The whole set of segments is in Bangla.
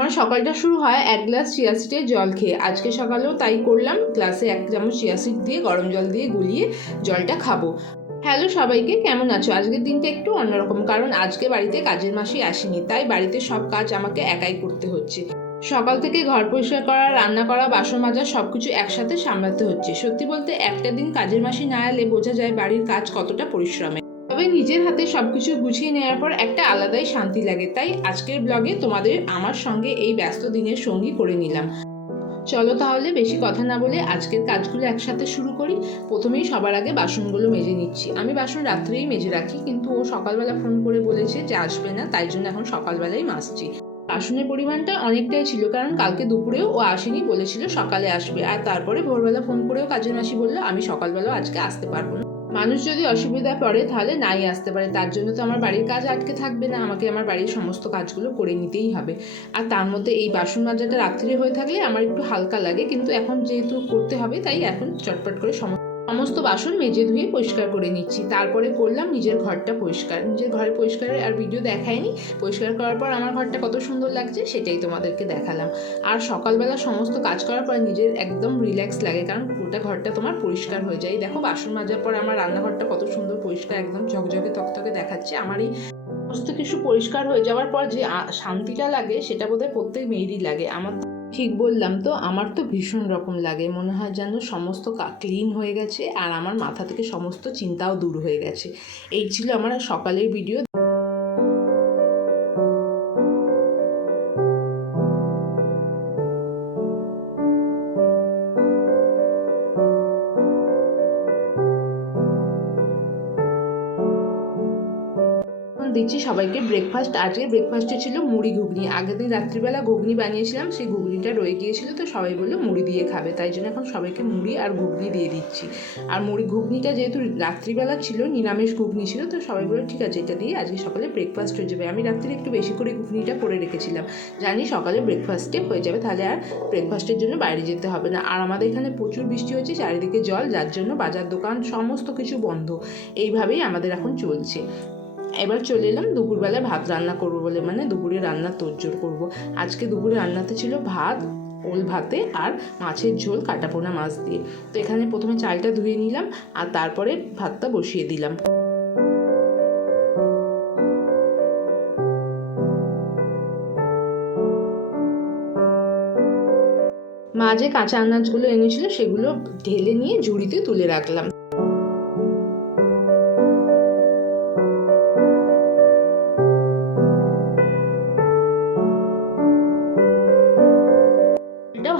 আমার সকালটা শুরু হয় 1 গ্লাস চিয়া সিডের জল খেয়ে। আজকে সকালেও তাই করলাম, গ্লাসে 1 চামচ চিয়া সিড দিয়ে গরম জল দিয়ে গুলিয়ে জলটা খাবো। হ্যালো সবাইকে, কেমন আছো? আজকের দিনটা একটু অন্যরকম, কারণ আজকে বাড়িতে কাজের মাসি আসেনি, তাই বাড়িতে সব কাজ আমাকে একাই করতে হচ্ছে। সকাল থেকে ঘর পরিষ্কার করা, রান্না করা, বাসন মাজা সবকিছু একসাথে সামলাতে হচ্ছে। সত্যি বলতে একটা দিন কাজের মাসি না এলে বোঝা যায় বাড়ির কাজ কতটা পরিশ্রমের। তবে নিজের হাতে সবকিছু গুছিয়ে নেওয়ার পর একটা আলাদাই শান্তি লাগে। তাই আজকের ব্লগে তোমাদের আমার সঙ্গে এই ব্যস্ত দিনের সঙ্গী করে নিলাম। চলো তাহলে বেশি কথা না বলে আজকের কাজগুলো একসাথে শুরু করি। প্রথমেই সবার আগে বাসনগুলো মেজে নিচ্ছি। আমি বাসন রাত্রেই মেজে রাখি, কিন্তু ও সকালবেলা ফোন করে বলেছে যে আসবে না, তাই জন্য এখন সকালবেলাই মাজছি। বাসনের পরিমাণটা অনেকটাই ছিল, কারণ কালকে দুপুরেও ও আসেনি, বলেছিল সকালে আসবে, আর তারপরে ভোরবেলা ফোন করেও কাজের মাসি বললো আমি সকালবেলাও আজকে আসতে পারবো না। মানুষ যদি অসুবিধা পড়ে তাহলে নাই আসতে পারে, তার জন্য তো আমার বাড়ির কাজ আটকে থাকবে না, আমাকে আমার বাড়ির সমস্ত কাজগুলো করে নিতেই হবে। আর তার মধ্যে এই বাসন মাজাটা রাত্রে হয়ে থাকলে আমার একটু হালকা লাগে, কিন্তু এখন যেহেতু করতে হবে তাই এখন চটপট করে সমস্ত বাসন মেজে ধুয়ে পরিষ্কার করে নিচ্ছি। তারপরে করলাম নিজের ঘরটা পরিষ্কার। নিজের ঘরে পরিষ্কারের আর ভিডিও দেখায়নি, পরিষ্কার করার পর আমার ঘরটা কত সুন্দর লাগছে সেটাই তোমাদেরকে দেখালাম। আর সকালবেলা সমস্ত কাজ করার পর নিজের একদম রিল্যাক্স লাগে, কারণ গোটা ঘরটা তোমার পরিষ্কার হয়ে যায়। দেখো বাসন মাজার পর আমার রান্নাঘরটা কত সুন্দর পরিষ্কার, একদম ঝকঝকে তকতকে দেখাচ্ছে। আমার এই সমস্ত কিছু পরিষ্কার হয়ে যাওয়ার পর যে শান্তিটা লাগে সেটা বোধহয় প্রত্যেক মেয়েরই লাগে। আমার ঠিক বললাম তো? আমার তো ভীষণ রকম লাগে, মনে হয় যেন সমস্ত ক্লিন হয়ে গেছে আর আমার মাথা থেকে সমস্ত চিন্তাও দূর হয়ে গেছে। এই ছিল আমার সকালের ভিডিও। দিচ্ছি সবাইকে ব্রেকফাস্ট। আজকে ব্রেকফাস্টে ছিল মুড়ি ঘুগনি। আগের দিন রাত্রিবেলা ঘুগনি বানিয়েছিলাম, সেই ঘুগনিটা রয়ে গিয়েছিল, তো সবাই বললো মুড়ি দিয়ে খাবে, তাই জন্য এখন সবাইকে মুড়ি আর ঘুগনি দিয়ে দিচ্ছি। আর মুড়ি ঘুগনিটা যেহেতু রাত্রিবেলা ছিল, নিরামিষ ঘুগনি ছিল, তো সবাই বললো ঠিক আছে এটা দিয়ে আজকে সকালে ব্রেকফাস্ট হয়ে যাবে। আমি রাত্রে একটু বেশি করে ঘুগনিটা করে রেখেছিলাম, জানি সকালে ব্রেকফাস্টে হয়ে যাবে, তাহলে আর ব্রেকফাস্টের জন্য বাইরে যেতে হবে না। আর আমাদের এখানে প্রচুর বৃষ্টি হচ্ছে, চারিদিকে জল, যার জন্য বাজার দোকান সমস্ত কিছু বন্ধ। এইভাবেই আমাদের এখন চলছে। এবার চলে এলাম দুপুরবেলায় ভাত রান্না করবো বলে, মানে দুপুরে রান্নার তোড়জোড় করবো। আজকে দুপুরে রান্নাতে ছিল ভাত, ওল ভাতে আর মাছের ঝোল কাটাপোনা মাছ দিয়ে। তো এখানে প্রথমে চালটা ধুয়ে নিলাম আর তারপরে ভাতটা বসিয়ে দিলাম। মা যে কাঁচা আনাজগুলো এনেছিল সেগুলো ঢেলে নিয়ে ঝুড়িতে তুলে রাখলাম।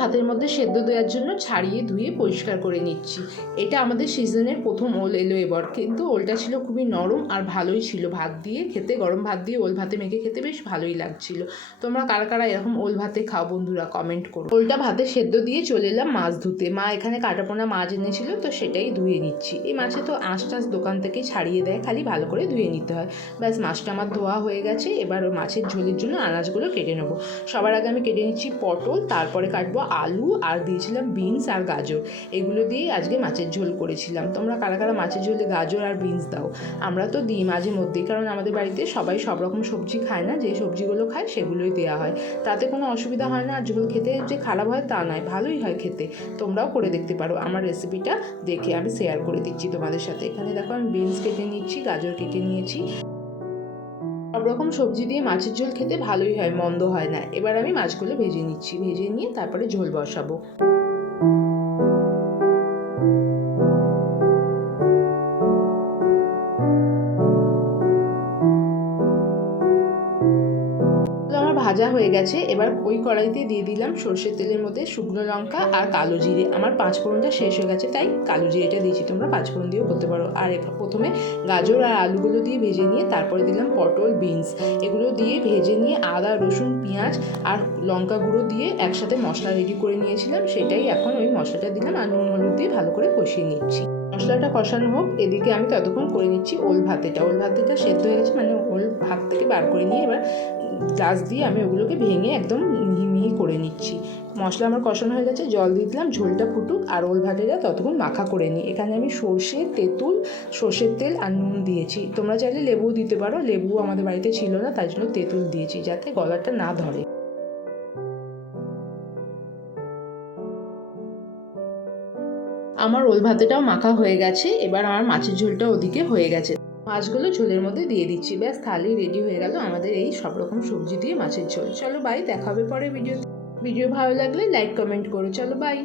ভাতের মধ্যে সেদ্ধ দেওয়ার জন্য ছাড়িয়ে ধুয়ে পরিষ্কার করে নিচ্ছি। এটা আমাদের সিজনের প্রথম ওল এলো এবার, কিন্তু ওলটা ছিল খুবই নরম আর ভালোই ছিল। ভাত দিয়ে খেতে, গরম ভাত দিয়ে ওল ভাতে মেখে খেতে বেশ ভালোই লাগছিল। তোমরা কারা কারা এরকম ওল ভাতে খাও বন্ধুরা, কমেন্ট করো। ওলটা ভাতে সেদ্ধ দিয়ে চলে এলাম মাছ ধুতে। মা এখানে কাটাপোনা মাছ এনেছিল, তো সেটাই ধুয়ে নিচ্ছি। এই মাছে তো আঁশ টাশ দোকান থেকে ছাড়িয়ে দেয়, খালি ভালো করে ধুয়ে নিতে হয়। ব্যাস মাছটা আমার ধোয়া হয়ে গেছে। এবার ওই মাছের ঝোলের জন্য আনাজগুলো কেটে নেবো। সবার আগে আমি কেটে নিচ্ছি পটল, তারপরে কাটবো আলু, আর দিয়েছিলাম বিনস আর গাজর। এগুলো দিয়ে আজকে মাছের ঝোল করেছিলাম। তোমরা কারা কারা মাছের ঝোলে গাজর আর বিনস দাও? আমরা তো দিই মাঝে মধ্যেই, কারণ আমাদের বাড়িতে সবাই সব রকম সবজি খায় না, যে সবজিগুলো খায় সেগুলোই দেওয়া হয়, তাতে কোনো অসুবিধা হয় না। আর ঝোল খেতে যে খারাপ হয় তা নয়, ভালোই হয় খেতে। তোমরাও করে দেখতে পারো, আমার রেসিপিটা দেখে আমি শেয়ার করে দিচ্ছি তোমাদের সাথে। এখানে দেখো আমি বিনস কেটে নিচ্ছি, গাজর কেটে নিয়েছি। সব রকম সবজি দিয়ে মাছের ঝোল খেতে ভালোই হয়, মন্দ হয় না। এবার আমি মাছগুলো ভেজে নিচ্ছি, ভেজে নিয়ে তারপরে ঝোল বসাবো। ভাজা হয়ে গেছে। এবার ওই কড়াইতে দিয়ে দিলাম সর্ষের তেলের মধ্যে শুকনো লঙ্কা আর কালো জিরে। আমার পাঁচফোড়নটা শেষ হয়ে গেছে তাই কালো জিরেটা দিয়েছি, তোমরা পাঁচফোড়ন দিয়েও করতে পারো। আর প্রথমে গাজর আর আলুগুলো দিয়ে ভেজে নিয়ে তারপরে দিলাম পটল, বিনস, এগুলো দিয়ে ভেজে নিয়ে আদা, রসুন, পেঁয়াজ আর লঙ্কা গুঁড়ো দিয়ে একসাথে মশলা রেডি করে নিয়েছিলাম, সেটাই এখন ওই মশলাটা দিলাম আর নুন হলুদ দিয়ে ভালো করে কষিয়ে নিচ্ছি। মশলাটা কষানো হোক, এদিকে আমি ততক্ষণ করে নিচ্ছি ওল ভাতেটা। ওল ভাতেটা সেদ্ধ হয়ে গেছে, মানে ওল ভাত থেকে বার করে নিয়ে এবার গ্লাস দিয়ে আমি ওগুলোকে ভেঙে একদম মিহি মিহি করে নিচ্ছি। মশলা আমার কষানো হয়ে গেছে, জল দিয়ে দিলাম, ঝোলটা ফুটুক আর ওল ভাতেটা ততক্ষণ মাখা করে নিই। এখানে আমি সর্ষে, তেঁতুল, সর্ষের তেল আর নুন দিয়েছি। তোমরা চাইলে লেবুও দিতে পারো, লেবু আমাদের বাড়িতে ছিল না, তাই জন্য তেঁতুল দিয়েছি যাতে গলাটা না ধরে। আমার ওল ভাতেটাও মাখা হয়ে গেছে। এবার আমার মাছের ঝোলটা ওদিকে হয়ে গেছে। মাছগুলো ঝোলের মধ্যে দিয়ে দিচ্ছি। ব্যাস থালি রেডি হয়ে গেল আমাদের এই সব রকম সবজি দিয়ে মাছের ঝোল। চলো বাই, দেখা হবে পরে ভিডিও ভালো লাগলে লাইক কমেন্ট করো। চলো বাই।